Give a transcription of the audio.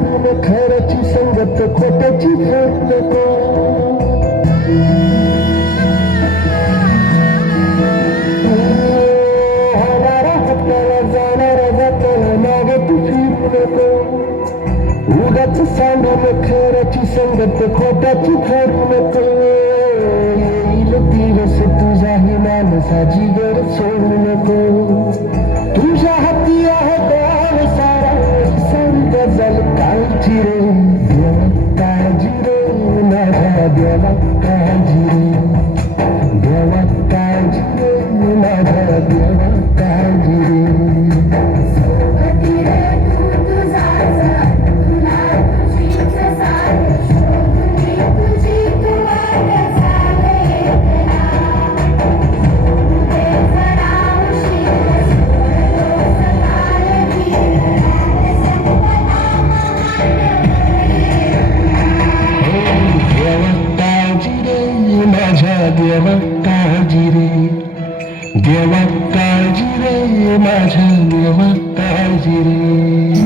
सांगून खऱ्याची संगत खोट्याची फेड नको. होणारा हाताला जाणारा जाताना मागे तू फिरू नको. उगाच सांगून खऱ्याची संगत खोट्याची फेड नको. येईल दिवस तुझाही माणसा जीवर सोडू नको. तुझ्या हाती आहे देव सारा सारी गजल काळजी रे. देवा काळजी रे माझ्या देवा काळजी रे. देवा काळजी रे माझ्या देवा काळजी रे. देवा काळजी रे. देवा काळजी रे माझ्या देवा काळजी रे.